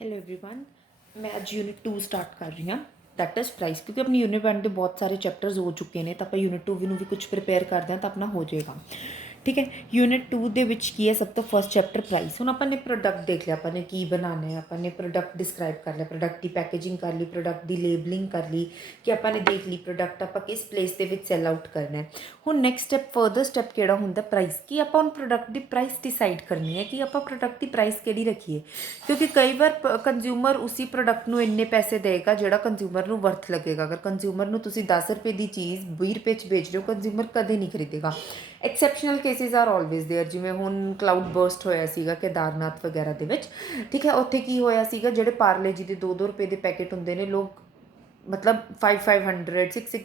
Hello everyone. मैं ਅੱਜ unit 2 start ਕਰ ਰਹੀ ਹਾਂ ਦੈਟ ਇਜ਼ ਪ੍ਰਾਈਸ, ਕਿਉਂਕਿ ਆਪਣੀ यूनिट 1 ਦੇ ਬਹੁਤ ਸਾਰੇ ਚੈਪਟਰਸ ਹੋ ਚੁੱਕੇ ਨੇ ਤਾਂ ਆਪਾਂ यूनिट 2 ਨੂੰ ਵੀ ਕੁਝ ਪ੍ਰਿਪੇਅਰ ਕਰਦੇ ਹਾਂ ਤਾਂ ਆਪਣਾ ਹੋ ਜਾਏਗਾ। ਠੀਕ ਹੈ, यूनिट 2 ਦੇ ਵਿੱਚ ਕੀ ਹੈ? ਸਭ ਤੋਂ ਫਸਟ ਚੈਪਟਰ ਪ੍ਰਾਈਸ। ਹੁਣ ਆਪਾਂ ਨੇ ਪ੍ਰੋਡਕਟ ਦੇਖ ਲਿਆ, ਆਪਾਂ ਨੇ ਕੀ ਬਣਾਉਣਾ ਹੈ, ਆਪਾਂ ਨੇ ਪ੍ਰੋਡਕਟ ਡਿਸਕ੍ਰਾਈਬ ਕਰ ਲਿਆ, ਪ੍ਰੋਡਕਟ ਦੀ ਪੈਕੇਜਿੰਗ ਕਰ ਲਈ, ਪ੍ਰੋਡਕਟ ਦੀ ਲੇਬਲਿੰਗ ਕਰ ਲਈ ਕਿ ਆਪਾਂ ਨੇ ਦੇਖ ਲਈ ਪ੍ਰੋਡਕਟ ਆਪਾਂ ਕਿਸ ਪਲੇਸ ਦੇ ਵਿੱਚ ਸੈਲ ਆਊਟ ਕਰਨਾ ਹੈ। ਹੁਣ ਨੈਕਸਟ ਸਟੈਪ, ਫਰਦਰ ਸਟੈਪ ਕਿਹੜਾ ਹੁੰਦਾ? ਪ੍ਰਾਈਸ। ਕਿ ਆਪਾਂ ਹੁਣ ਪ੍ਰੋਡਕਟ ਦੀ ਪ੍ਰਾਈਸ ਡਿਸਾਈਡ ਕਰਨੀ ਹੈ ਕਿ ਆਪਾਂ ਪ੍ਰੋਡਕਟ ਦੀ ਪ੍ਰਾਈਸ ਕਿਹੜੀ ਰੱਖੀਏ, ਕਿਉਂਕਿ ਕਈ ਵਾਰ ਕੰਜ਼ਿਊਮਰ ਉसी ਪ੍ਰੋਡਕਟ ਨੂੰ ਇੰਨੇ ਪੈਸੇ ਦੇਗਾ ਜਿਹੜਾ ਕੰਜ਼ਿਊਮਰ ਨੂੰ ਵਰਥ ਲੱਗੇਗਾ। ਅਗਰ ਕੰਜ਼ਿਊਮਰ ਨੂੰ ਤੁਸੀਂ 10 ਰੁਪਏ ਦੀ ਚੀਜ਼ 20 ਰੁਪਏ 'ਚ ਵੇਚ ਰਹੇ ਹੋ, ਕੰਜ਼ਿਊਮਰ ਕਦੇ ਨਹੀਂ ਖਰੀਦੇਗਾ। Exceptional cases are always there, ਜਿਵੇਂ ਹੁਣ ਕਲਾਊਡ ਬਰਸਟ ਹੋਇਆ ਸੀਗਾ ਕੇਦਾਰਨਾਥ ਵਗੈਰਾ ਦੇ ਵਿੱਚ। ਠੀਕ ਹੈ, ਉੱਥੇ ਕੀ ਹੋਇਆ ਸੀਗਾ, ਜਿਹੜੇ ਪਾਰਲੇ ਜੀ ਦੇ 2-2 ਰੁਪਏ ਦੇ ਪੈਕੇਟ ਹੁੰਦੇ ਨੇ, ਲੋਕ ਮਤਲਬ 500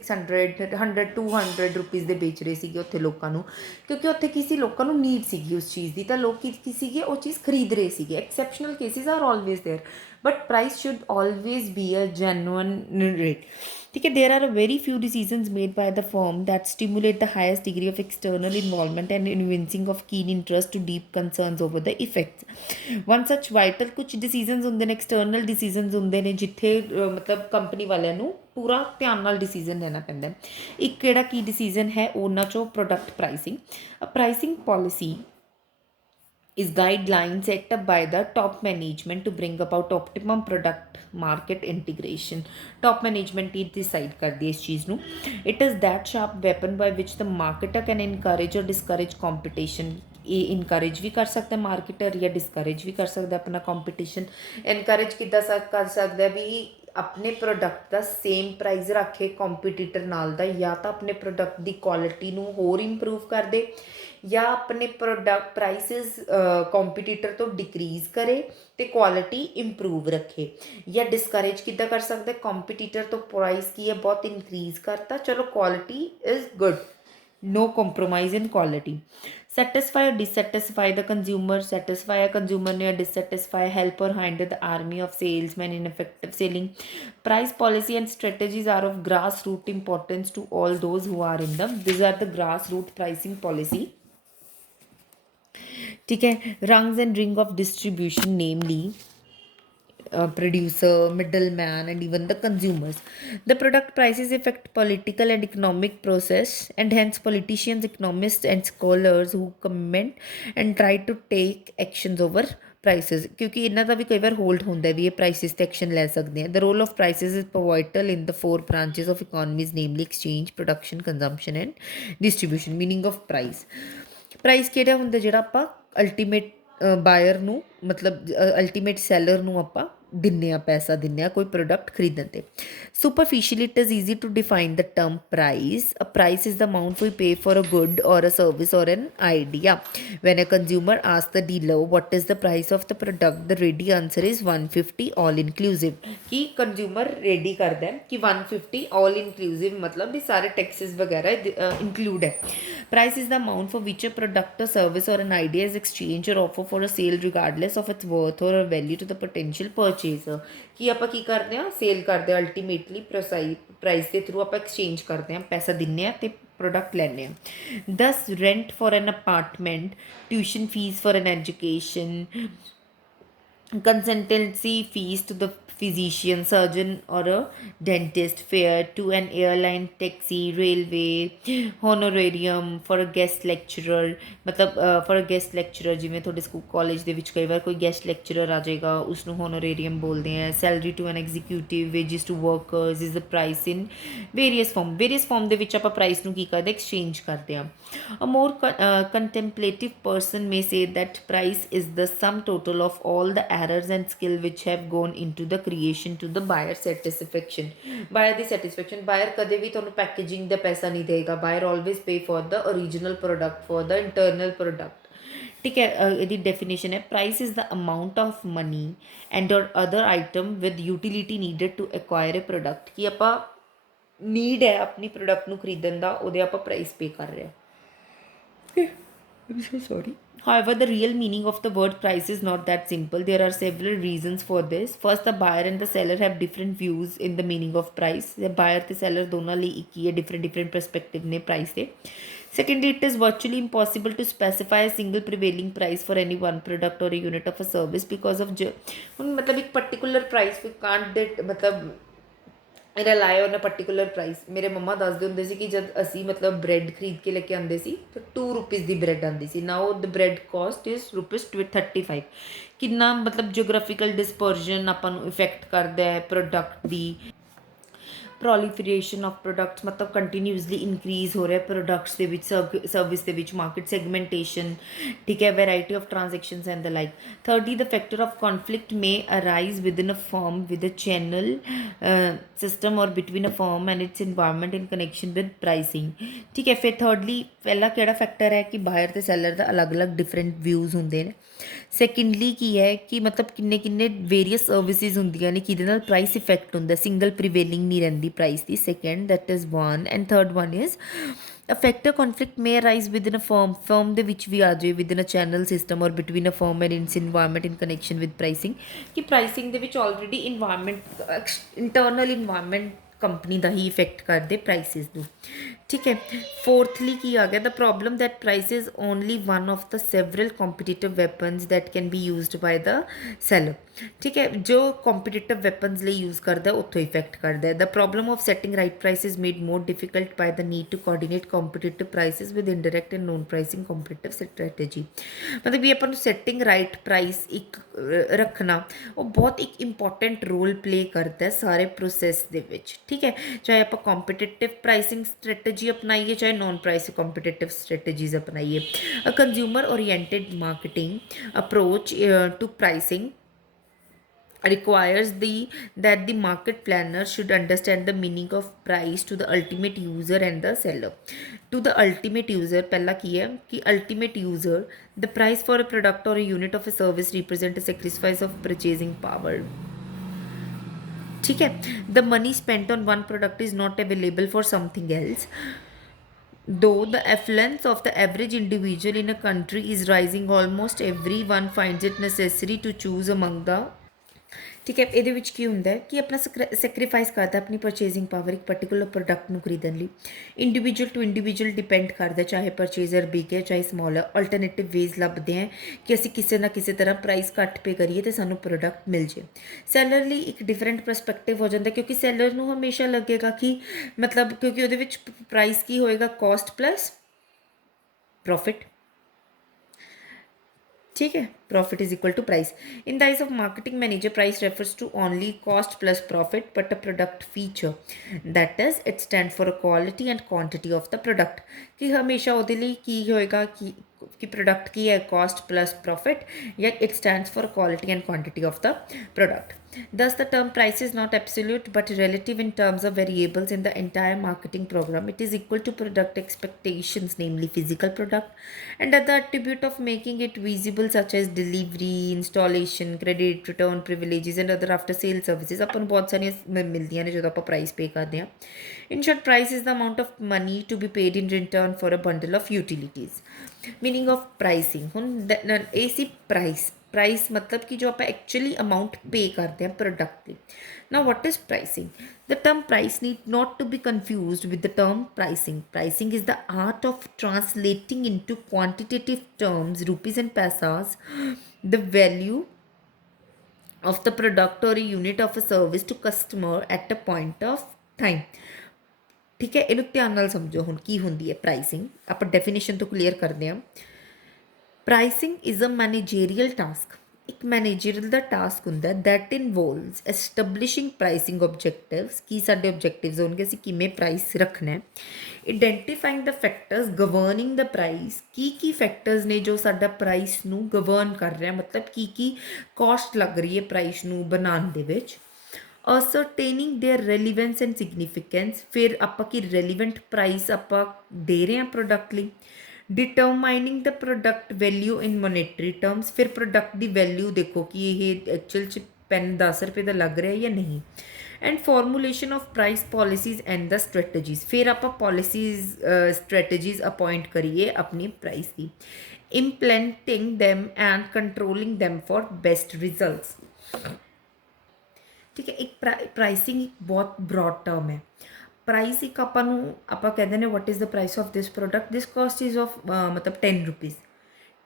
600 100 200 ਰੁਪੀਜ਼ ਦੇ ਵੇਚ ਰਹੇ ਸੀਗੇ ਉੱਥੇ ਲੋਕਾਂ ਨੂੰ, ਕਿਉਂਕਿ ਉੱਥੇ ਕਿਸੇ ਲੋਕਾਂ ਨੂੰ ਨੀਡ ਸੀਗੀ ਉਸ ਚੀਜ਼ ਦੀ, ਤਾਂ ਲੋਕ ਕੀ ਸੀਗੇ ਉਹ ਚੀਜ਼ ਖਰੀਦ ਰਹੇ ਸੀਗੇ। Exceptional cases are always there, but price should always be a genuine rate. ठीक है, there are very few decisions made by the firm that stimulate the highest degree of external involvement and evincing of keen interest to deep concerns over the effects. One such vital कुछ decisions ਹੁੰਦੇ ਨੇ, external decisions ਹੁੰਦੇ ਨੇ ਜਿੱਥੇ ਮਤਲਬ company ਵਾਲਿਆਂ ਨੂੰ ਪੂਰਾ ਧਿਆਨ ਨਾਲ ਡਿਸੀਜ਼ਨ ਲੈਣਾ ਪੈਂਦਾ ਹੈ। ਇੱਕ ਕਿਹੜਾ ਕੀ ਡਿਸੀਜ਼ਨ ਹੈ ਉਹਨਾਂ 'ਚੋਂ? Product pricing. A pricing policy is guidelines set up by the top management to bring about optimum product market integration. Top management he decide करती है इस चीज़ ਨੂੰ। It is that sharp weapon by which the marketer can encourage or discourage competition. ਇਹ encourage ਵੀ ਕਰ ਸਕਦਾ ਮਾਰਕੀਟਰ ਜਾਂ discourage ਵੀ ਕਰ ਸਕਦਾ ਆਪਣਾ ਕੰਪੀਟੀਸ਼ਨ। ਇਨਕਰੇਜ ਕਿੱਦਾਂ ਕਰ ਸਕਦਾ ਵੀ ਆਪਣੇ ਪ੍ਰੋਡਕਟ ਦਾ ਸੇਮ ਪ੍ਰਾਈਸ ਰੱਖੇ ਕੰਪੀਟੀਟਰ ਨਾਲ ਦਾ, ਜਾਂ ਤਾਂ ਆਪਣੇ ਪ੍ਰੋਡਕਟ ਦੀ ਕੁਆਲਿਟੀ ਨੂੰ ਹੋਰ ਇੰਪਰੂਵ ਕਰ ਦੇ, ਜਾਂ ਆਪਣੇ ਪ੍ਰੋਡਕਟ ਪ੍ਰਾਈਸਿਸ ਕੰਪੀਟੀਟਰ ਤੋਂ ਡਿਕਰੀਜ਼ ਕਰੇ ਤੇ ਕੁਆਲਿਟੀ ਇੰਪਰੂਵ ਰੱਖੇ। ਜਾਂ ਡਿਸਕਰੇਜ ਕਿੱਦਾਂ ਕਰ ਸਕਦਾ? ਕੰਪੀਟੀਟਰ ਤੋਂ ਪ੍ਰਾਈਸ ਕੀ ਹੈ ਬਹੁਤ ਇਨਕਰੀਜ਼ ਕਰਤਾ, ਚਲੋ quality is good, no compromise in quality. Satisfy or dissatisfy the consumer. Satisfy a consumer or dissatisfy, help or hinder the army of salesmen in effective selling. Price policy and strategies are of grassroots importance to all those who are in them. These are the grassroots pricing policy. ठीक है, rungs and ring of distribution, namely producer, middleman, and even the consumers. The product prices affect political and economic process, and hence politicians, economists, and scholars who comment and try to take actions over prices, ਕਿਉਂਕਿ ਇਹਨਾਂ ਦਾ ਵੀ ਕਈ ਵਾਰ hold ਹੁੰਦਾ ਵੀ ਇਹ prices ਤੇ action ਲੈ ਸਕਦੇ ਆ। The role of prices is pivotal in the 4 branches of economies, namely exchange, production, consumption, and distribution. Meaning of price. Price ਕਿਹੜਾ ਹੁੰਦਾ? ਜਿਹੜਾ ਆਪਾਂ ਅਲਟੀਮੇਟ ਬਾਇਰ ਨੂੰ, ਮਤਲਬ ਅਲਟੀਮੇਟ ਸੈਲਰ ਨੂੰ ਆਪਾਂ ਦਿੰਦੇ ਹਾਂ, ਪੈਸਾ ਦਿੰਦੇ ਹਾਂ ਕੋਈ ਪ੍ਰੋਡਕਟ ਖਰੀਦਣ 'ਤੇ। Superficially it is easy to define the term price. A price is the amount we pay for a good or a service or an idea. When a consumer ask the dealer what is the price of the product, the ready answer is 150 all inclusive. ਕਿ consumer ready ਕਰਦਾ ਕਿ 150 all inclusive, ਮਤਲਬ ਵੀ ਸਾਰੇ Texas ਵਗੈਰਾ include ਹੈ। Price is the amount for which a product or service or an idea is exchanged or offer for a sale regardless of its worth or value to the potential purchaser. ਕਿ ਆਪਾਂ ਕੀ ਕਰਦੇ ਹਾਂ? Sale ਕਰਦੇ ਹਾਂ, ultimately price ਦੇ through ਆਪਾਂ exchange ਕਰਦੇ ਹਾਂ, ਪੈਸਾ ਦਿੰਦੇ ਹਾਂ ਤੇ ਪ੍ਰੋਡਕਟ ਲੈਂਦੇ ਹਾਂ। ਦਸ rent for an apartment, tuition fee for an education, consultancy fees to the physician, surgeon, or a dentist, fare to an airline, taxi, railway, honorarium for a guest lecturer, मतलब for a guest lecturer ਜਿਵੇਂ ਤੁਹਾਡੇ school college ਦੇ ਵਿੱਚ ਕਈ ਵਾਰ ਕੋਈ guest lecturer ਆ ਜਾਏਗਾ, ਉਸਨੂੰ ਹੋਨੋਰੇਰੀਅਮ ਬੋਲਦੇ ਆ। Salary to an executive, wages to workers is the price in various form. Various form ਦੇ ਵਿੱਚ ਆਪਾਂ ਪ੍ਰਾਈਸ ਨੂੰ ਕੀ ਕਰਦੇ? ਐਕਸਚੇਂਜ ਕਰਦੇ ਹਾਂ। A more contemplative person may say that price is the sum total of all the errors and skill which have gone into the creation to the buyer satisfaction. Buyer the satisfaction, buyer ਕਦੇ ਵੀ ਤੁਹਾਨੂੰ packaging ਦਾ ਪੈਸਾ ਨਹੀਂ ਦੇਗਾ। buyer always pay for the original product, for the internal product. ठीक है, ਇਹਦੀ definition ਹੈ price is the amount of money and or other item with utility needed to acquire a product. ਕਿ ਆਪਾਂ ਨੀਡ ਹੈ ਆਪਣੀ ਪ੍ਰੋਡਕਟ ਨੂੰ ਖਰੀਦਣ ਦਾ, ਉਹਦੇ ਆਪਾਂ ਪ੍ਰਾਈਸ ਪੇ ਕਰ ਰਹੇ ਹਾਂ। I'm so sorry. However, the real meaning of the word price is not that simple. There are several reasons for this. First, the buyer and the seller have different views in the meaning of price. The buyer ਤੇ seller ਦੋਨਾਂ ਲਈ ਇੱਕ ਹੀ ਹੈ, different perspective ਨੇ price ਦੇ। Secondly, it is virtually impossible to specify a single prevailing price for any one product or a unit of a service because of ਹੁਣ ਮਤਲਬ ਇੱਕ particular price we can't that ਮਤਲਬ rely on a particular price. ਮੇਰੇ ਮੰਮਾ ਦੱਸਦੇ ਹੁੰਦੇ ਸੀ ਕਿ ਜਦ ਅਸੀਂ ਮਤਲਬ ਬ੍ਰੈਡ ਖਰੀਦ ਕੇ ਲੈ ਕੇ ਆਉਂਦੇ ਸੀ ਤਾਂ 2 ਰੁਪੀਜ਼ ਦੀ ਬ੍ਰੈਡ ਆਉਂਦੀ ਸੀ। ਨਾਓ ਦ ਬ੍ਰੈਡ ਕੋਸਟ ਇਜ਼ ₹35। ਕਿੰਨਾ ਮਤਲਬ ਜੀਓਗ੍ਰਾਫੀਕਲ ਡਿਸਪਰਜਨ ਆਪਾਂ ਨੂੰ ਇਫੈਕਟ ਕਰਦਾ ਹੈ ਪ੍ਰੋਡਕਟ ਦੀ। ਪ੍ਰੋਲੀਫਰੇਸ਼ਨ ਆਫ ਪ੍ਰੋਡਕਟਸ ਮਤਲਬ ਕੰਟੀਨਿਊਸਲੀ ਇਨਕਰੀਜ਼ ਹੋ ਰਿਹਾ ਪ੍ਰੋਡਕਟਸ ਦੇ ਵਿੱਚ ਸਰਵਿਸ ਦੇ ਵਿੱਚ ਮਾਰਕੀਟ ਸੈਗਮੈਂਟੇਸ਼ਨ, ਠੀਕ ਹੈ, variety of transactions and the like. thirdly the factor of conflict may arise within a firm with a channel system or between a firm and its environment in connection with pricing, ਠੀਕ ਹੈ। ਫਿਰ thirdly ਪਹਿਲਾ ਕਿਹੜਾ factor ਹੈ ਕਿ ਬਾਇਰ ਤੇ seller ਦਾ ਅਲੱਗ-ਅਲੱਗ different views ਹੁੰਦੇ ਨੇ। ਸੈਕੰਡਲੀ ਕੀ ਹੈ ਕਿ ਮਤਲਬ ਕਿੰਨੇ ਵੇਰੀਅਸ ਸਰਵਿਸਿਜ਼ ਹੁੰਦੀਆਂ ਨੇ ਜਿਹਦੇ ਨਾਲ ਪ੍ਰਾਈਸ ਇਫੈਕਟ ਹੁੰਦਾ, ਸਿੰਗਲ ਪ੍ਰੀਵੇਲਿੰਗ ਨਹੀਂ ਰਹਿੰਦੀ price the. Second that is one and third one is a factor conflict may arise within a firm ਦੇ ਵਿੱਚ ਵੀ ਆ ਜਾਏ within a channel system or between a firm and its environment in connection with pricing ਕਿ pricing ਦੇ ਵਿੱਚ already environment internal environment company ਦਾ ਹੀ effect ਕਰਦੇ ਪ੍ਰਾਈਸਿਸ ਨੂੰ, ਠੀਕ ਹੈ। ਫੋਰਥਲੀ ਕੀ ਆ ਗਿਆ the problem that price is only one of the several competitive weapons that can be used by the seller, ਠੀਕ ਹੈ। ਜੋ ਕੰਪੀਟੀਟਿਵ ਵੈਪਨਸ ਲਈ ਯੂਜ਼ ਕਰਦਾ ਉੱਥੋਂ ਇਫੈਕਟ ਕਰਦਾ ਹੈ। The problem of setting right price is made more difficult by the need to coordinate competitive prices with indirect and non pricing competitive strategy. ਮਤਲਬ ਵੀ ਆਪਾਂ ਨੂੰ ਸੈਟਿੰਗ ਰਾਈਟ ਪ੍ਰਾਈਸ ਇੱਕ ਰੱਖਣਾ ਉਹ ਬਹੁਤ ਇੱਕ ਇੰਪੋਰਟੈਂਟ ਰੋਲ ਪਲੇ ਕਰਦਾ ਸਾਰੇ ਪ੍ਰੋਸੈਸ ਦੇ ਵਿੱਚ, ਠੀਕ ਹੈ। ਚਾਹੇ ਆਪਾਂ ਕੰਪੀਟੀਟਿਵ ਪ੍ਰਾਈਸਿੰਗ ਸਟ੍ਰੈਟਜੀ ਅਪਣਾਈਏ ਚਾਹੇ ਨॉन प्राइस कंपटीटिव स्ट्रेटजीज अपनाइए। A consumer oriented marketing approach to pricing requires that the market planner should understand the meaning of price to the ultimate user and the seller। to the ultimate user पहला की है कि ultimate user the price for a product or a unit of a service represent a sacrifice of purchasing power, ठीक है। the money spent on one product is not available for something else। though the affluence of the average individual in a country is rising, almost everyone finds it necessary to choose among the, ਠੀਕ ਹੈ। ਇਹਦੇ ਵਿੱਚ ਕੀ ਹੁੰਦਾ ਹੈ ਕਿ ਆਪਣਾ sacrifice ਕਰਦਾ ਆਪਣੀ ਪਰਚੇਜ਼ਿੰਗ ਪਾਵਰ ਇੱਕ ਪਰਟੀਕੂਲਰ ਪ੍ਰੋਡਕਟ ਨੂੰ ਖਰੀਦਣ ਲਈ। ਇੰਡੀਵਿਜੂਅਲ ਟੂ ਇੰਡੀਵਿਜੂਅਲ ਡਿਪੈਂਡ ਕਰਦਾ, ਚਾਹੇ ਪਰਚੇਜ਼ਰ ਬਿਗ ਹੈ ਚਾਹੇ ਸਮੋਲ ਹੈ। ਅਲਟਰਨੇਟਿਵ ਵੇਜ਼ ਲੱਭਦੇ ਹੈ ਕਿ ਅਸੀਂ ਕਿਸੇ ਨਾ ਕਿਸੇ ਤਰ੍ਹਾਂ ਪ੍ਰਾਈਸ ਘੱਟ ਪੇ ਕਰੀਏ ਅਤੇ ਸਾਨੂੰ ਪ੍ਰੋਡਕਟ ਮਿਲ ਜੇ। ਸੈਲਰ ਲਈ ਇੱਕ ਡਿਫਰੈਂਟ ਪਰਸਪੈਕਟਿਵ ਹੋ ਜਾਂਦਾ ਕਿਉਂਕਿ ਸੈਲਰ ਨੂੰ ਹਮੇਸ਼ਾ ਲੱਗੇਗਾ ਕਿ ਮਤਲਬ ਕਿਉਂਕਿ ਉਹਦੇ ਵਿੱਚ ਪ੍ਰਾਈਸ ਕੀ ਹੋਏਗਾ ਕੋਸਟ ਪਲੱਸ प्रॉफिट, ठीक है। Profit is equal to price. In the eyes of marketing manager price refers to only cost plus profit but a product feature that is it stand for a quality and quantity of the product कि हमेशा ਉਹਦੇ ਲਈ ਕੀ ਹੋਏਗਾ कि product की है cost plus profit या it stands for quality and quantity of the product. Thus the term price is not absolute but relative in terms of variables in the entire marketing program। it is equal to product expectations, namely physical product, and other attribute of making it visible such as delivery, installation, credit, return privileges and other after sale services। ਆਪਾਂ ਨੂੰ ਬਹੁਤ ਸਾਰੀਆਂ ਮਿਲਦੀਆਂ ਨੇ ਜਦੋਂ ਆਪਾਂ price ਪੇ ਕਰਦੇ ਹਾਂ। In short, price is the amount of money to be paid in return for a bundle of utilities। meaning of pricing ਹੁਣ ਇਹ ਸੀ प्राइस मतलब कि जो आप एक्चुअली अमाउंट पे करते हैं प्रोडक्ट ਲਈ। now what is pricing? the term price need not to be confused with the term pricing। pricing is the art of translating into quantitative terms, rupees and paisas, the value of the product or a unit of a service to customer at a point of time। ठीक है, ਇਹਨੂੰ ਧਿਆਨ ਨਾਲ ਸਮਝੋ ਹੁਣ ਕੀ ਹੁੰਦੀ ਹੈ pricing. ਆਪਾਂ ਡੈਫੀਨੇਸ਼ਨ ਤੋਂ ਕਲੀਅਰ ਕਰਦੇ ਹਾਂ। Pricing is a managerial task. ਇੱਕ ਮੈਨੇਜਰੀਅਲ ਦਾ ਟਾਸਕ ਹੁੰਦਾ that involves establishing pricing objectives. ਕੀ ਸਾਡੇ ਓਬਜੈਕਟਿਵਸ ਹੋਣਗੇ, ਅਸੀਂ ਕਿਵੇਂ ਪ੍ਰਾਈਸ ਰੱਖਣਾ ਹੈ। Identifying the factors governing the price. ਕੀ ਫੈਕਟਰਸ ਨੇ ਜੋ ਸਾਡਾ ਪ੍ਰਾਈਸ ਨੂੰ ਗਵਰਨ ਕਰ ਰਿਹਾ, ਮਤਲਬ ਕੀ ਕਾਸਟ ਲੱਗ ਰਹੀ ਹੈ ਪ੍ਰਾਈਸ ਨੂੰ ਬਣਾਉਣ ਦੇ ਵਿੱਚ। ascertaining their relevance and significance। ਫਿਰ ਆਪਾਂ ਕੀ ਰੈਲੀਵੈਂਟ ਪ੍ਰਾਈਸ ਆਪਾਂ ਦੇ ਰਹੇ ਹਾਂ ਪ੍ਰੋਡਕਟ ਲਈ। determining the product value in monetary terms। ਫਿਰ ਪ੍ਰੋਡਕਟ ਦੀ ਵੈਲਿਊ ਦੇਖੋ ਕਿ ਇਹ ਐਕਚੁਅਲ 'ਚ ਪੈਨ 10 ਰੁਪਏ ਦਾ ਲੱਗ ਰਿਹਾ ਜਾਂ ਨਹੀਂ। And formulation of price policies and the strategies. ਫਿਰ ਆਪਾਂ ਪੋਲਿਸੀਜ਼ ਸਟ੍ਰੈਟਜੀਜ਼ ਅਪੋਇੰਟ ਕਰੀਏ ਆਪਣੀ price the. implementing them and controlling them for best results। ठीक है, एक प्राइसिंग एक बहुत ब्रॉड टर्म है। ਪ੍ਰਾਈਸ ਇੱਕ ਆਪਾਂ ਕਹਿੰਦੇ ਨੇ what is the price of this product, this cost is of ਮਤਲਬ 10 ਰੁਪੀਜ਼,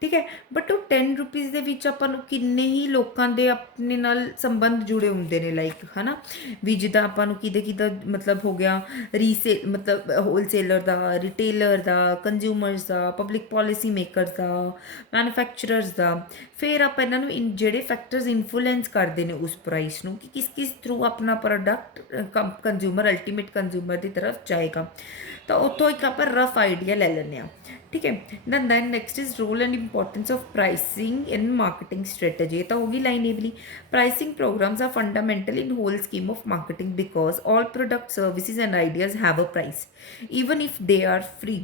ਠੀਕ ਹੈ। ਬਟ ਉਹ 10 ਰੁਪੀਜ਼ ਦੇ ਵਿੱਚ ਆਪਾਂ ਨੂੰ ਕਿੰਨੇ ਹੀ ਲੋਕਾਂ ਦੇ ਆਪਣੇ ਨਾਲ ਸੰਬੰਧ ਜੁੜੇ ਹੁੰਦੇ ਨੇ, ਲਾਈਕ ਹੈ ਨਾ ਵੀ ਜਿੱਦਾਂ ਆਪਾਂ ਨੂੰ ਕਿਹਦਾ ਮਤਲਬ ਹੋ ਗਿਆ ਰੀਸੇਲ ਮਤਲਬ ਹੋਲਸੇਲਰ ਦਾ, ਰਿਟੇਲਰ ਦਾ, ਕੰਜ਼ਿਊਮਰਸ ਦਾ, ਪਬਲਿਕ ਪੋਲਿਸੀ ਮੇਕਰਸ ਦਾ, ਮੈਨੂਫੈਕਚਰਰਸ ਦਾ। ਫਿਰ ਆਪਾਂ ਇਹਨਾਂ ਨੂੰ ਜਿਹੜੇ ਫੈਕਟਰਸ ਇਨਫਲੂਐਂਸ ਕਰਦੇ ਨੇ ਉਸ ਪ੍ਰਾਈਸ ਨੂੰ ਕਿ ਕਿਸ ਥਰੂ ਆਪਣਾ ਪ੍ਰੋਡਕਟ ਕੰਜ਼ਿਊਮਰ ਅਲਟੀਮੇਟ ਕੰਜ਼ਿਊਮਰ ਦੀ ਤਰਫ ਜਾਏਗਾ, ਤਾਂ ਉੱਥੋਂ ਇੱਕ ਆਪਾਂ ਰਫ ਆਈਡੀਆ ਲੈ ਲੈਂਦੇ ਹਾਂ, ठीक है। then next is role and importance of pricing in marketing strategy। तो होगी लाइन ये वाली, pricing programs are fundamental in whole scheme of marketing because all product services and ideas have a price even if they are free,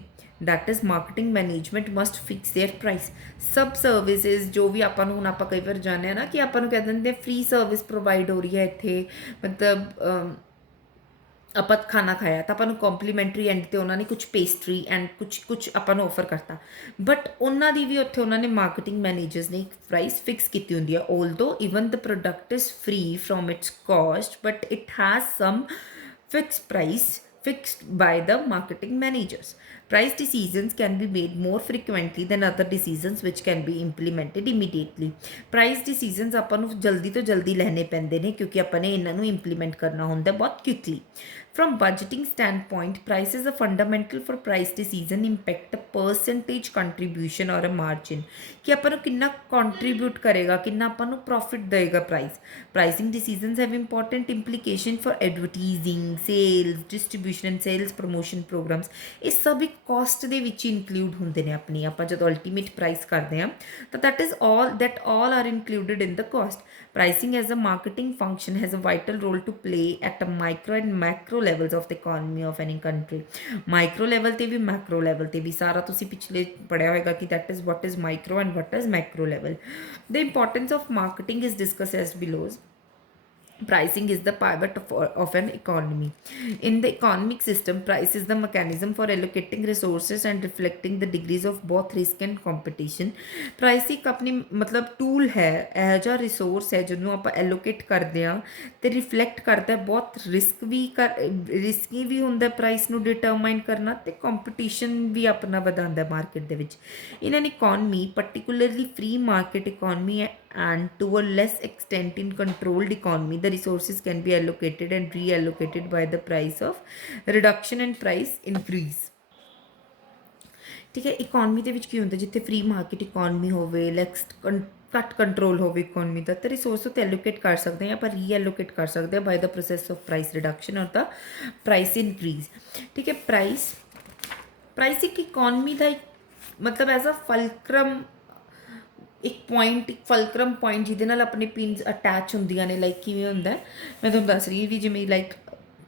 that is marketing management must fix their price। सब services जो भी ਆਪਾਂ ਨੂੰ ਹੁਣ ਆਪਾਂ ਕਈ ਵਾਰ ਜਾਣਦੇ ਆ ਨਾ ਕਿ ਆਪਾਂ ਨੂੰ ਕਹਿ ਦਿੰਦੇ free service provide ਹੋ ਰਹੀ ਹੈ ਇੱਥੇ, ਮਤਲਬ ਆਪਾਂ ਖਾਣਾ ਖਾਇਆ ਤਾਂ ਆਪਾਂ ਨੂੰ ਕੰਪਲੀਮੈਂਟਰੀ ਐਂਡ ਤੇ ਉਹਨਾਂ ਨੇ ਕੁਝ ਪੇਸਟਰੀ ਐਂਡ ਕੁਝ ਆਪਾਂ ਨੂੰ ਆਫਰ ਕਰਤਾ, ਬਟ ਉਹਨਾਂ ਦੀ ਵੀ ਉੱਥੇ ਉਹਨਾਂ ਨੇ ਮਾਰਕੀਟਿੰਗ ਮੈਨੇਜਰਸ ਨੇ ਇੱਕ ਪ੍ਰਾਈਸ ਫਿਕਸ ਕੀਤੀ ਹੁੰਦੀ ਆ। Although even the product is free from its cost but it has some fixed price fixed by the marketing managers। Price decisions can be made more frequently than other decisions which can be implemented immediately। price decisions ਆਪਾਂ ਨੂੰ ਜਲਦੀ ਤੋਂ ਜਲਦੀ ਲੈਣੇ ਪੈਂਦੇ ਨੇ ਕਿਉਂਕਿ ਆਪਾਂ ਨੇ ਇਹਨਾਂ ਨੂੰ ਇੰਪਲੀਮੈਂਟ ਕਰਨਾ ਹੁੰਦਾ ਬਹੁਤ quickly. From budgeting standpoint, price is a fundamental for price decision impact a percentage contribution or a margin कि ਆਪਾਂ ਨੂੰ ਕਿੰਨਾ contribute ਕਰੇਗਾ, ਕਿੰਨਾ ਆਪਾਂ ਨੂੰ profit ਦੇਗਾ price। Pricing decisions have important implication for advertising, sales, distribution and sales promotion programs। ਇਹ ਸਭ ਇੱਕ cost ਦੇ ਵਿੱਚ include ਹੁੰਦੇ ਨੇ ਆਪਣੀ, ਆਪਾਂ ਜਦੋਂ ultimate price ਕਰਦੇ ਹਾਂ ਤਾਂ that all are included in the cost। Pricing as a marketing function has a vital role to play at a micro and macro levels of the economy of any country। micro level ਤੇ ਵੀ macro level ਤੇ ਵੀ ਸਾਰਾ ਤੁਸੀਂ ਪਿਛਲੇ ਪੜਿਆ ਹੋਏਗਾ ਕਿ that is what is micro and what is macro level। The importance of marketing is discussed as below। Pricing is the pivot of an economy। In the economic system, price is the mechanism for allocating resources and reflecting the degrees of both risk and competition। price ਇੱਕ ਆਪਣੀ ਮਤਲਬ tool ਹੈ, ਇਹੋ ਜਿਹਾ resource ਹੈ ਜਿਹਨੂੰ ਆਪਾਂ allocate ਕਰਦੇ ਹਾਂ ਤੇ ਰਿਫਲੈਕਟ ਕਰਦਾ ਬਹੁਤ ਰਿਸਕੀ ਵੀ ਹੁੰਦਾ ਪ੍ਰਾਈਸ ਨੂੰ ਡਿਟਰਮਾਈਨ ਕਰਨਾ ਤੇ ਕੰਪੀਟੀਸ਼ਨ ਵੀ ਆਪਣਾ ਵਧਾਉਂਦਾ ਮਾਰਕੀਟ ਦੇ ਵਿੱਚ। ਇਨ ਐਨ economy particularly free market economy and to a less extent in controlled economy, the resources can be allocated and reallocated by the price of reduction and price increase। ठीक है। Economy ਦੇ ਵਿੱਚ ਕੀ ਹੁੰਦਾ, ਜਿੱਥੇ ਫ੍ਰੀ ਮਾਰਕੀਟ ਇਕੋਨਮੀ ਹੋਵੇ, ਘੱਟ control ਹੋਵੇ economy ਦਾ, ਤਾਂ ਰਿਸੋਰਸ ਉੱਤੇ ਐਲੋਕੇਟ ਕਰ ਸਕਦੇ ਹਾਂ ਆਪਾਂ, ਰੀਐਲੋਕੇਟ ਕਰ ਸਕਦੇ ਹਾਂ ਬਾਈ ਦਾ ਪ੍ਰੋਸੈਸ ਆਫ ਪ੍ਰਾਈਸ ਰਿਡਕਸ਼ਨ ਔਰ ਦਾ ਪ੍ਰਾਈਸ ਇਨਕਰੀਜ਼। ਠੀਕ ਹੈ। ਪ੍ਰਾਈਸ ਇੱਕ ਇਕੋਨਮੀ ਦਾ ਮਤਲਬ ਐਜ਼ ਅ ਫਲਕਰਮ ਫਲਕਰਮ ਪੁਆਇੰਟ ਜਿਹਦੇ ਨਾਲ ਆਪਣੇ ਪਿੰਸ ਅਟੈਚ ਹੁੰਦੀਆਂ ਨੇ। ਲਾਈਕ ਕਿਵੇਂ ਹੁੰਦਾ, ਮੈਂ ਤੁਹਾਨੂੰ ਦੱਸ ਰਹੀ ਵੀ ਜਿਵੇਂ ਲਾਈਕ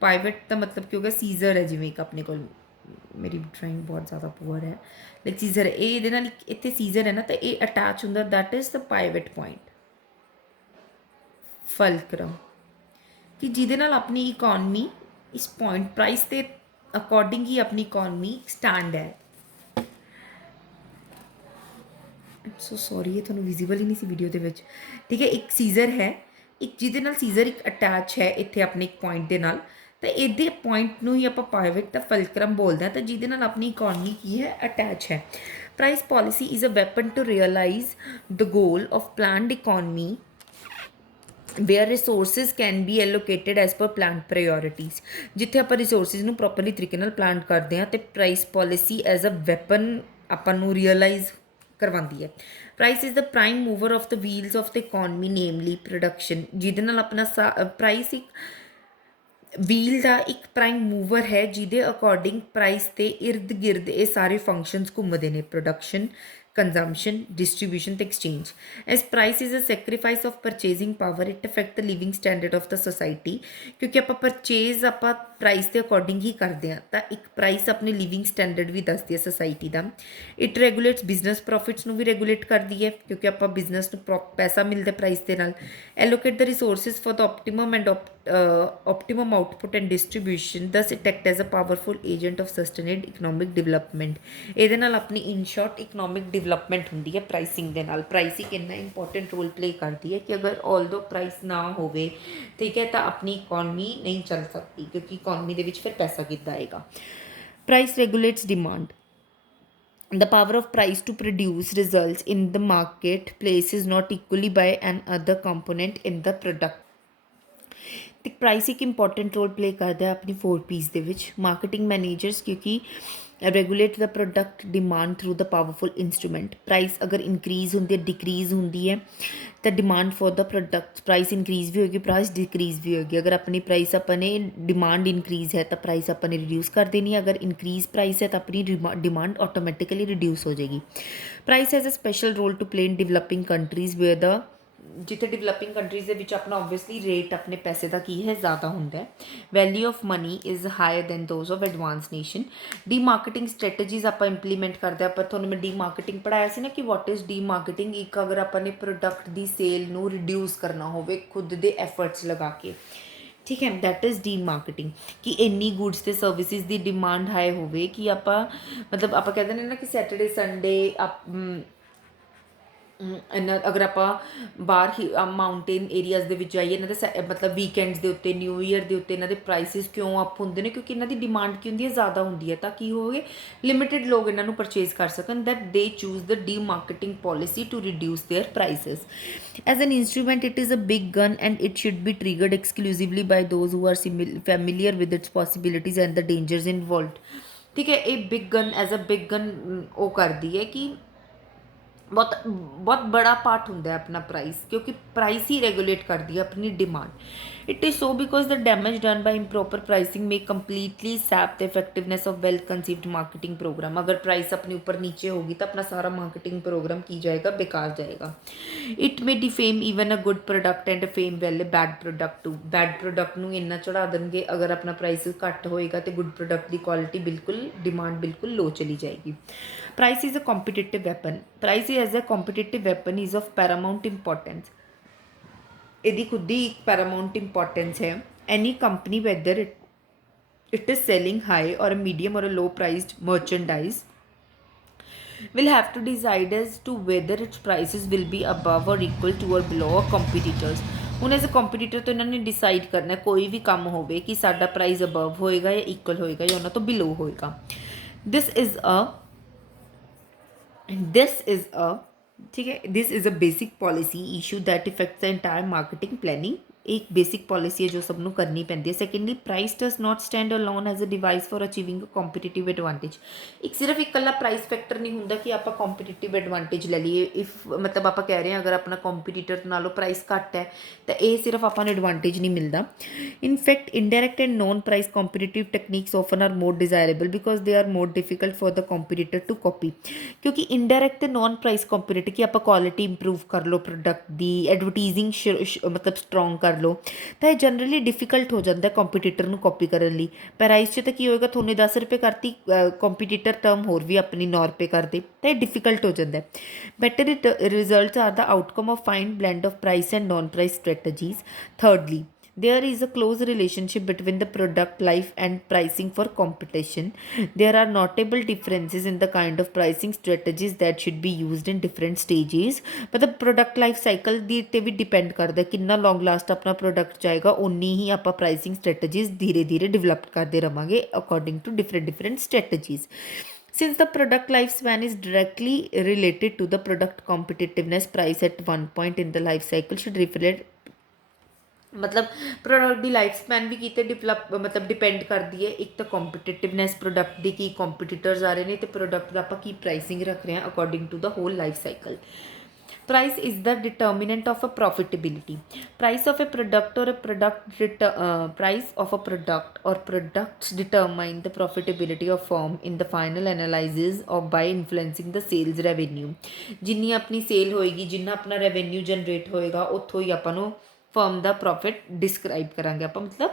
ਪਾਈਵਟ ਦਾ ਮਤਲਬ ਕੀ ਹੋ ਗਿਆ, ਸੀਜ਼ਰ ਹੈ ਜਿਵੇਂ ਇੱਕ ਆਪਣੇ ਕੋਲ, ਮੇਰੀ ਡਰਾਇੰਗ ਬਹੁਤ ਜ਼ਿਆਦਾ ਪੂਅਰ ਹੈ, ਲਾਈਕ ਸੀਜ਼ਰ ਹੈ ਇਹ, ਇਹਦੇ ਨਾਲ ਇੱਥੇ ਸੀਜ਼ਰ ਹੈ ਨਾ ਤਾਂ ਇਹ ਅਟੈਚ ਹੁੰਦਾ, that is the pivot point ਫਲਕਰਮ, ਕਿ ਜਿਹਦੇ ਨਾਲ ਆਪਣੀ ਇਕੋਨਮੀ ਇਸ ਪੁਆਇੰਟ ਪ੍ਰਾਈਸ ਦੇ ਅਕੋਰਡਿੰਗ ਹੀ ਆਪਣੀ ਇਕੋਨਮੀ ਸਟੈਂਡ ਹੈ। ਸੋ ਸੌਰੀ ਇਹ ਤੁਹਾਨੂੰ ਵਿਜ਼ੀਬਲ ਹੀ ਨਹੀਂ ਸੀ ਵੀਡੀਓ ਦੇ ਵਿੱਚ। ਠੀਕ ਹੈ। ਇੱਕ ਸੀਜ਼ਰ ਹੈ, ਇੱਕ ਜਿਹਦੇ ਨਾਲ ਸੀਜ਼ਰ ਇੱਕ ਅਟੈਚ ਹੈ ਇੱਥੇ ਆਪਣੇ ਇੱਕ ਪੁਆਇੰਟ ਦੇ ਨਾਲ, ਤਾਂ ਇਹਦੇ ਪੁਆਇੰਟ ਨੂੰ ਹੀ ਆਪਾਂ ਪਾਈਵਟ ਦਾ ਫਲਕਰਮ ਬੋਲਦੇ ਹਾਂ, ਤਾਂ ਜਿਹਦੇ ਨਾਲ ਆਪਣੀ ਇਕੋਨਮੀ ਕੀ ਹੈ, ਅਟੈਚ ਹੈ। Price policy is a weapon to realise the goal of planned economy where resources can be allocated as per planned priorities। ਜਿੱਥੇ ਆਪਾਂ ਰਿਸੋਰਸਿਸ ਨੂੰ ਪ੍ਰੋਪਰਲੀ ਤਰੀਕੇ ਨਾਲ ਪਲਾਨ ਕਰਦੇ ਹਾਂ ਤੇ price policy as a weapon ਆਪਾਂ ਨੂੰ ਰਿਅਲਾਈਜ਼ ਕਰਵਾਉਂਦੀ ਹੈ। Price is the prime mover of the wheels of the economy namely production, ਜਿਹਦੇ ਨਾਲ ਆਪਣਾ ਪ੍ਰਾਈਸ ਇੱਕ ਵੀਲ ਦਾ ਇੱਕ ਪ੍ਰਾਈਮ ਮੂਵਰ ਹੈ ਜਿਹਦੇ ਅਕੋਰਡਿੰਗ ਪ੍ਰਾਈਸ ਦੇ ਇਰਦ ਗਿਰਦ ਇਹ ਸਾਰੇ ਫੰਕਸ਼ਨਸ ਘੁੰਮਦੇ ਨੇ, ਪ੍ਰੋਡਕਸ਼ਨ, consumption, distribution ਤੇ exchange। as price is a sacrifice of purchasing power, it affect the living standard of the society। ਕਿਉਂਕਿ ਆਪਾਂ ਪਰਚੇਜ਼ ਆਪਾਂ ਪ੍ਰਾਈਸ ਦੇ ਅਕੋਰਡਿੰਗ ਹੀ ਕਰਦੇ ਹਾਂ, ਤਾਂ ਇੱਕ ਪ੍ਰਾਈਸ ਆਪਣੇ ਲਿਵਿੰਗ ਸਟੈਂਡਰਡ ਵੀ ਦੱਸਦੀ ਹੈ ਸੋਸਾਇਟੀ ਦਾ। ਇਟ ਰੈਗੂਲੇਟਸ ਬਿਜ਼ਨਸ ਪ੍ਰੋਫਿਟਸ ਨੂੰ ਵੀ ਰੈਗੂਲੇਟ ਕਰਦੀ ਹੈ ਕਿਉਂਕਿ ਆਪਾਂ ਬਿਜ਼ਨਸ ਨੂੰ ਪੈਸਾ ਮਿਲਦਾ ਪ੍ਰਾਈਸ ਦੇ ਨਾਲ। Allocate the resources for the optimum and optimum output and distribution, thus it act as a powerful agent of sustained economic development। ਇਹਦੇ ਨਾਲ ਆਪਣੀ ਇਨ ਸ਼ਾਰਟ ਇਕਨੋਮਿਕ ਡਿਵੈਲਪਮੈਂਟ ਹੁੰਦੀ ਹੈ ਪ੍ਰਾਈਸਿੰਗ ਦੇ ਨਾਲ। ਪ੍ਰਾਈਸਿੰਗ ਇੰਨਾ ਇੰਪੋਰਟੈਂਟ ਰੋਲ ਪਲੇ ਕਰਦੀ ਹੈ ਕਿ ਅਗਰ ਆਲਦੋ ਪ੍ਰਾਈਸ ਨਾ ਹੋਵੇ, ਠੀਕ ਹੈ, ਤਾਂ ਆਪਣੀ ਇਕੋਨਮੀ ਨਹੀਂ ਚੱਲ ਸਕਦੀ, ਕਿਉਂਕਿ ਇਕੋਨਮੀ ਦੇ ਵਿੱਚ ਫਿਰ ਪੈਸਾ ਕਿੱਦਾਂ ਆਏਗਾ। Price regulates demand. The power of price to produce results in the marketplace is not equally by an other component in the product। ਤੇ ਪ੍ਰਾਈਸ ਇੱਕ ਇੰਪੋਰਟੈਂਟ ਰੋਲ ਪਲੇ ਕਰਦਾ ਹੈ ਆਪਣੀ 4Ps ਦੇ ਵਿੱਚ। ਮਾਰਕੀਟਿੰਗ ਮੈਨੇਜਰਸ ਕਿਉਂਕਿ ਰੈਗੂਲੇਟ ਦਾ product demand through ਦਾ powerful instrument. Price ਅਗਰ increase ਹੁੰਦੀ ਹੈ, ਡਿਕਰੀਜ਼ ਹੁੰਦੀ ਹੈ, ਤਾਂ demand for the product price increase भी होगी, प्राइस डिक्रीज भी होगी। अगर अपनी प्राइस अपने डिमांड इंक्रीज है तो प्राइस अपने रिड्यूस कर देनी है, अगर इंक्रीज प्राइस है तो अपनी डिमांड ऑटोमेटिकली रिड्यूस हो जाएगी। Price has a special role to play in developing countries where the जिथे डिवलपिंग कंट्रीज़ ਦੇ ਵਿੱਚ ਆਪਣਾ ਓਬਵੀਅਸਲੀ ਰੇਟ ਆਪਣੇ ਪੈਸੇ ਦਾ ਕੀ ਹੈ, ਜ਼ਿਆਦਾ ਹੁੰਦਾ ਹੈ। Value of money is higher than those of advance nation. The marketing strategies ਆਪਾਂ ਇੰਪਲੀਮੈਂਟ ਕਰਦੇ ਆਪਾਂ। ਤੁਹਾਨੂੰ ਮੈਂ ਡੀ ਮਾਰਕੀਟਿੰਗ ਪੜ੍ਹਾਇਆ ਸੀ ਨਾ ਕਿ ਵਾਟ ਇਜ਼ ਡੀ ਮਾਰਕੀਟਿੰਗ। ਇੱਕ ਅਗਰ ਆਪਾਂ ਨੇ ਪ੍ਰੋਡਕਟ ਦੀ ਸੇਲ ਨੂੰ ਰਿਡਿਊਸ ਕਰਨਾ ਹੋਵੇ ਖੁਦ ਦੇ ਐਫਰਟਸ ਲਗਾ ਕੇ, ਠੀਕ ਹੈ, ਦੈਟ ਇਜ਼ ਡੀ ਮਾਰਕੀਟਿੰਗ। ਕਿ ਇੰਨੀ ਗੁੱਡਸ ਅਤੇ ਸਰਵਿਸਿਜ਼ ਦੀ ਡਿਮਾਂਡ ਹਾਈ ਹੋਵੇ ਕਿ ਆਪਾਂ ਮਤਲਬ ਆਪਾਂ ਕਹਿੰਦੇ ਨੇ ਨਾ ਕਿ ਸੈਟਰਡੇ ਸੰਡੇ ਇਹਨਾਂ ਅਗਰ ਆਪਾਂ ਬਾਹਰ ਹੀ ਮਾਊਂਟੇਨ ਏਰੀਆਜ਼ ਦੇ ਵਿੱਚ ਜਾਈਏ, ਇਹਨਾਂ ਦੇ ਮਤਲਬ ਵੀਕਐਂਡਸ ਦੇ ਉੱਤੇ, ਨਿਊ ਈਅਰ ਦੇ ਉੱਤੇ ਇਹਨਾਂ ਦੇ ਪ੍ਰਾਈਸਿਸ ਕਿਉਂ ਅਪ ਹੁੰਦੇ ਨੇ, ਕਿਉਂਕਿ ਇਹਨਾਂ ਦੀ ਡਿਮਾਂਡ ਕੀ ਹੁੰਦੀ ਹੈ, ਜ਼ਿਆਦਾ ਹੁੰਦੀ ਹੈ। ਤਾਂ ਕੀ ਹੋਵੇ, ਲਿਮਿਟਿਡ ਲੋਕ ਇਹਨਾਂ ਨੂੰ ਪਰਚੇਜ਼ ਕਰ ਸਕਣ। That they choose the D marketing policy to reduce their prices. As an instrument it is a big gun and it should be triggered exclusively by those who are familiar with its possibilities and the dangers involved. ਠੀਕ ਹੈ, ਇਹ big gun as a big gun ਉਹ ਕਰਦੀ ਹੈ ਕਿ ਬਹੁਤ ਬਹੁਤ ਬੜਾ ਪਾਰਟ ਹੁੰਦਾ ਹੈ ਆਪਣਾ ਪ੍ਰਾਈਸ, ਕਿਉਂਕਿ ਪ੍ਰਾਈਸ ਹੀ ਰੈਗੂਲੇਟ ਕਰਦੀ ਹੈ ਆਪਣੀ demand. It is so because the damage done by improper pricing may completely sap the effectiveness of well conceived marketing programme. ਅਗਰ ਪ੍ਰਾਈਸ ਆਪਣੀ ਉੱਪਰ ਨੀਚੇ ਹੋਗੀ ਤਾਂ ਆਪਣਾ ਸਾਰਾ ਮਾਰਕੀਟਿੰਗ ਪ੍ਰੋਗਰਾਮ ਕੀ ਜਾਏਗਾ, ਬੇਕਾਰ ਜਾਏਗਾ। It may defame even a good product and fame well bad product too. Bad product ਨੂੰ ਇੰਨਾ ਚੜ੍ਹਾ ਦੇਣਗੇ ਅਗਰ ਆਪਣਾ ਪ੍ਰਾਈਸ ਘੱਟ ਹੋਏਗਾ, ਅਤੇ ਗੁੱਡ ਪ੍ਰੋਡਕਟ ਦੀ ਕੁਆਲਿਟੀ ਬਿਲਕੁਲ ਡਿਮਾਂਡ ਬਿਲਕੁਲ ਲੋ ਚਲੀ ਜਾਏਗੀ। Price is a competitive weapon. Price as a competitive weapon is of paramount importance. ਇਹਦੀ ਖੁਦ ਹੀ ਇੱਕ paramount importance ਹੈ। Any company whether it is selling high or a medium or a low priced merchandise will have to decide as to whether its prices will be above or equal to or below a competitors। ਹੁਣ as a competitor ਤੋਂ ਇਹਨਾਂ ਨੇ decide ਕਰਨਾ ਕੋਈ ਵੀ ਕੰਮ ਹੋਵੇ ਕਿ ਸਾਡਾ ਪ੍ਰਾਈਸ ਅਬਵ ਹੋਏਗਾ ਜਾਂ ਇਕੁਅਲ ਹੋਏਗਾ ਜਾਂ ਉਹਨਾਂ ਤੋਂ ਬਿਲੋ ਹੋਏਗਾ। ਦਿਸ ਇਜ਼ ਅ ठीक है, this is a basic policy issue that affects the entire marketing planning. एक बेसिक पॉलिसी है जो सबनों करनी पैंदी है। Secondly, price does not stand alone as a device for achieving a competitive advantage. एक सिर्फ एक कला प्राइस फैक्टर नहीं होंगे कि आप कॉम्पीटिटिव एडवांटेज ले लीए। इफ मतलब आप कह रहे हैं अगर अपना कॉम्पीटिटर नालों प्राइस घट है तो यह सिर्फ अपन एडवांटेज नहीं मिलता। In fact indirect and non price competitive techniques often are more desirable because they are more difficult for the competitor to copy. क्योंकि इनडायरैक्ट तो नॉन प्राइस कॉम्पीटिटिव कि आप क्वालिटी इंप्रूव कर लो प्रोडक्ट की, एडवरटाइजिंग मतलब स्ट्रोंग कर लो, तो यह जनरली डिफिकल्ट हो जाता है कॉम्पीटिटर को कॉपी करने लिए। प्राइस च तो की होएगा, थोड़े 10 रुपये करती, कॉम्पीटिटर टर्म होर भी अपनी 9 रुपये कर दे, तो यह डिफिकल्ट हो जाता है। Better result are the outcome of fine blend of price and non price strategies. Thirdly, there is a close relationship between the product life and pricing for competition. There are notable differences in the kind of pricing strategies that should be used in different stages. but the product life cycle ਦੀ ਤੇ ਵੀ depend ਕਰਦਾ ਕਿੰਨਾ ਲੌਂਗ last ਆਪਣਾ product ਜਾਏਗਾ, ਉਨੀ ਹੀ ਆਪਾਂ pricing strategies ਧੀਰੇ ਧੀਰੇ develop ਕਰਦੇ ਰਵਾਂਗੇ according to different strategies. Since the product lifespan is directly related to the product competitiveness, price at one point in the life cycle should reflect मतलब प्रोडक्ट की लाइफ स्पैन भी कितने develop मतलब depend करती है। एक तो कॉम्पीटिटिवनैस प्रोडक्ट की की कॉम्पीटिटर्स आ रहे हैं तो प्रोडक्ट का आप की प्राइसिंग रख रहे हैं according to the whole life cycle. Price is the determinant of a profitability. Price of a product और प्राइस ऑफ अ प्रोडक्ट और products determine the profitability of firm in the final analysis of by influencing the sales revenue. जिन्नी अपनी cell होएगी, जिन्ना अपना revenue generate होएगा, उत्थों ही अपन firm का profit describe करांगे आप। मतलब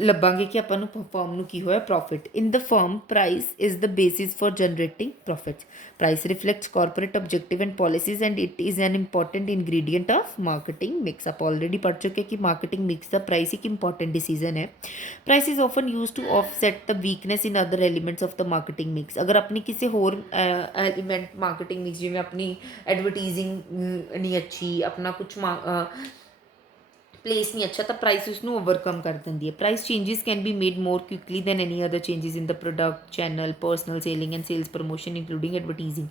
ਲੱਭਾਂਗੇ ਕਿ ਆਪਾਂ ਨੂੰ ਫਰਮ ਨੂੰ ਕੀ ਹੋਇਆ profit. In the firm price is the basis for generating profits. Price reflects corporate objective and policies and it is an important ingredient of marketing mix. आप ऑलरेडी पढ़ चुके हैं कि मार्केटिंग मिक्स का प्राइस एक इंपॉर्टेंट डिसीजन है। Price is often use to offset the weakness in other elements of the marketing mix. अगर अपनी किसी होर एलिमेंट मार्केटिंग मिक्स जिमें अपनी एडवरटाइजिंग नहीं अच्छी, अपना कुछ प्लेस नहीं अच्छा, तो प्राइस उसनू ओवरकम कर देंदी है। Price changes can be made more quickly than any other changes in the product channel personal selling and sales promotion including advertising.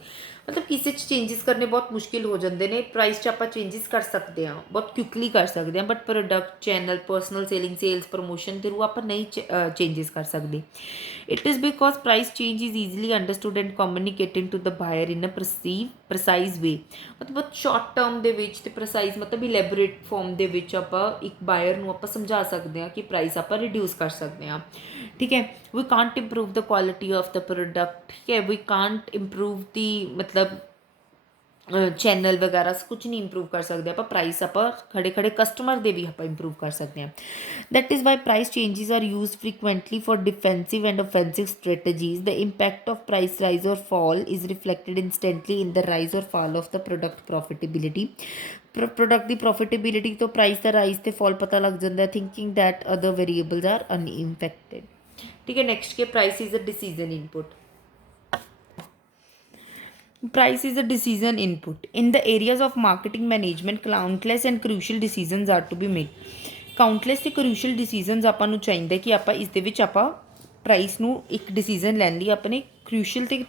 मतलब किसी चेंजेस करने बहुत मुश्किल हो जाते हैं। प्राइस च आप चेंजेस कर सकते हैं, बहुत क्विकली कर सकते हैं, but product channel personal selling sales promotion through आप नहीं चेंजेस कर सकते। It is because price change is easily understood and communicating to the buyer in a precise way. मतलब बहुत ਸ਼ਾਰਟ ਟਰਮ ਦੇ ਵਿੱਚ ਤੇ ਪ੍ਰਸਾਈਜ਼ ਮਤਲਬ ਇਲੈਬੋਰੇਟ ਫਾਰਮ ਦੇ ਵਿੱਚ ਆਪਾਂ ਇੱਕ ਬਾਇਰ ਨੂੰ ਆਪਾਂ ਸਮਝਾ ਸਕਦੇ ਹਾਂ ਕਿ ਪ੍ਰਾਈਸ ਆਪਾਂ ਰਿਡਿਊਸ ਕਰ ਸਕਦੇ ਹਾਂ। ਠੀਕ ਹੈ, we can't improve the quality of the product. ਠੀਕ ਹੈ, ਵੀ ਕਾਂਟ ਇੰਪਰੂਵ ਦੀ ਮਤਲਬ ਚੈਨਲ ਵਗੈਰਾ ਕੁਝ ਨਹੀਂ ਇੰਪਰੂਵ ਕਰ ਸਕਦੇ ਆਪਾਂ। ਪ੍ਰਾਈਸ ਆਪਾਂ ਖੜੇ ਖੜੇ ਕਸਟਮਰ ਦੇ ਵੀ ਆਪਾਂ ਇੰਪਰੂਵ ਕਰ ਸਕਦੇ ਹਾਂ। That is why price changes are used frequently for defensive and offensive strategies. The impact of price rise और fall is reflected instantly in the rise और fall of the product profitability. Product की profitability तो price का rise तो fall पता लग जाता है, thinking that other variables are unimpacted. ठीक है, नेक्स्ट के price is a decision input. Price is a decision input. In the areas of marketing management, countless and crucial decisions are to be made. Countless ਤੇ crucial decisions ਆਪਾਂ ਨੂੰ ਚਾਹੀਦਾ ਕਿ ਆਪਾਂ ਇਸ ਦੇ ਵਿੱਚ ਆਪਾਂ ਪ੍ਰਾਈਸ ਨੂੰ ਇੱਕ ਡਿਸੀਜ਼ਨ ਲੈਣ ਲਈ ਆਪਣੇ crucial ਤੇ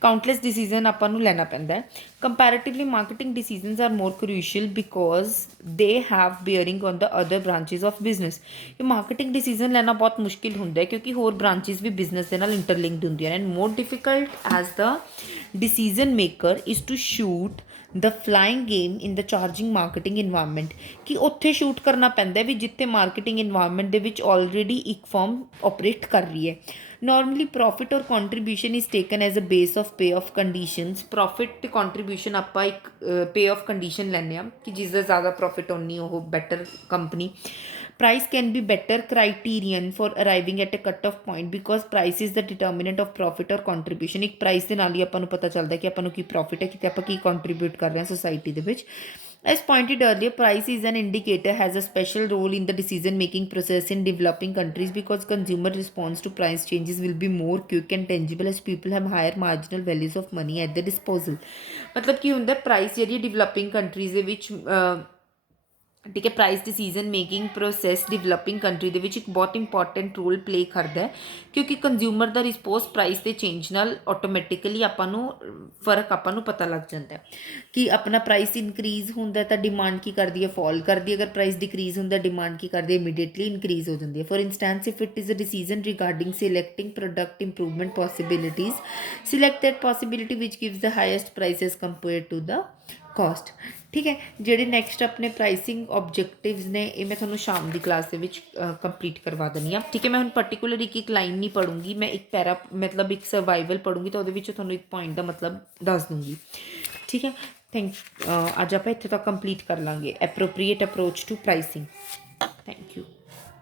ਕਾਊਂਟਲੈਸ ਡਿਸੀਜ਼ਨ ਆਪਾਂ ਨੂੰ ਲੈਣਾ ਪੈਂਦਾ ਹੈ। Comparatively marketing decisions are more crucial because they have bearing on the other branches of business. ਇਹ ਮਾਰਕੀਟਿੰਗ ਡਿਸੀਜ਼ਨ ਲੈਣਾ ਬਹੁਤ ਮੁਸ਼ਕਿਲ ਹੁੰਦਾ ਹੈ ਕਿਉਂਕਿ ਹੋਰ ਬ੍ਰਾਂਚਿਸ ਵੀ ਬਿਜ਼ਨਸ ਦੇ ਨਾਲ ਇੰਟਰਲਿੰਕਡ ਹੁੰਦੀਆਂ ਨੇ। And more difficult as the decision maker is to shoot the flying game in the charging marketing environment. ਕਿ ਉੱਥੇ ਸ਼ੂਟ ਕਰਨਾ ਪੈਂਦਾ ਵੀ ਜਿੱਥੇ ਮਾਰਕੀਟਿੰਗ ਇਨਵਾਇਰਮੈਂਟ ਦੇ ਵਿੱਚ ਆਲਰੇਡੀ ਇੱਕ ਫਰਮ ਆਪਰੇਟ ਕਰ ਰਹੀ ਹੈ। नॉर्मली प्रॉफिट और contribution is taken as a base of pay off conditions. Profit ते कॉन्ट्रीब्यूशन आप एक पे ऑफ कंडीशन लैने कि जिसका ज़्यादा प्रॉफिट होनी वो better company. Price can be better criterion for arriving at a cut off point because price is the determinant of profit और कॉन्ट्रीब्यूशन। एक प्राइस के नाल ही आपां नूं पता चलता कि आपां नूं की प्रॉफिट है, कि आपां की कॉन्ट्रीब्यूट कर रहे हैं society they which. As pointed earlier, price is an indicator, has a special role in the decision making process in developing countries because consumer response to price changes will be more quick and tangible as people have higher marginal values of money at their disposal। मतलब कि हुंदा price जी developing countries दे विच ठीक है, price decision making process developing country ਦੇ ਵਿੱਚ ਇੱਕ ਬਹੁਤ important role play ਕਰਦਾ ਹੈ ਕਿਉਂਕਿ ਕੰਜ਼ਿਊਮਰ ਦਾ ਰਿਸਪੌਂਸ ਪ੍ਰਾਈਸ ਦੇ ਚੇਂਜ ਨਾਲ ਆਟੋਮੈਟਿਕਲੀ ਆਪਾਂ ਨੂੰ ਫਰਕ ਆਪਾਂ ਨੂੰ ਪਤਾ ਲੱਗ ਜਾਂਦਾ ਹੈ ਕਿ ਆਪਣਾ ਪ੍ਰਾਈਸ ਇਨਕਰੀਜ਼ ਹੁੰਦਾ ਤਾਂ ਡਿਮਾਂਡ ਕੀ ਕਰਦੀ ਹੈ, ਫਾਲ ਕਰਦੀ ਹੈ। ਅਗਰ ਪ੍ਰਾਈਸ ਡਿਕਰੀਜ਼ ਹੁੰਦਾ ਡਿਮਾਂਡ ਕੀ ਕਰਦੀ ਹੈ, ਇਮੀਡੀਏਟਲੀ ਇਨਕਰੀਜ਼ ਹੋ ਜਾਂਦੀ ਹੈ। For instance if it is a decision regarding selecting product improvement possibilities, select that possibility which gives the highest price as compare to the cost. ठीक है, ਜਿਹੜੇ ਨੈਕਸਟ ਆਪਣੇ ਪ੍ਰਾਈਸਿੰਗ ਆਬਜੈਕਟਿਵਸ ਨੇ ਇਹ ਮੈਂ ਤੁਹਾਨੂੰ ਸ਼ਾਮ ਦੀ ਕਲਾਸ ਦੇ ਵਿੱਚ ਕੰਪਲੀਟ ਕਰਵਾ ਦਿੰਦੀ ਹਾਂ। ਠੀਕ ਹੈ, ਮੈਂ ਹੁਣ ਪਰਟੀਕੂਲਰ ਇੱਕ ਲਾਈਨ ਨਹੀਂ ਪੜੂੰਗੀ, ਮੈਂ ਇੱਕ ਪੈਰਾ ਮਤਲਬ ਇੱਕ ਸਰਵਾਈਵਲ ਪੜੂੰਗੀ ਤਾਂ ਉਹਦੇ ਵਿੱਚ ਤੁਹਾਨੂੰ ਇੱਕ ਪੁਆਇੰਟ ਦਾ ਮਤਲਬ ਦੱਸ ਦੂੰਗੀ। ਠੀਕ ਹੈ, ਅੱਜ ਆਪਾਂ ਇੱਥੇ ਤੱਕ ਕੰਪਲੀਟ ਕਰ ਲਾਂਗੇ ਐਪਰੋਪਰੀਏਟ ਅਪਰੋਚ ਟੂ ਪ੍ਰਾਈਸਿੰਗ।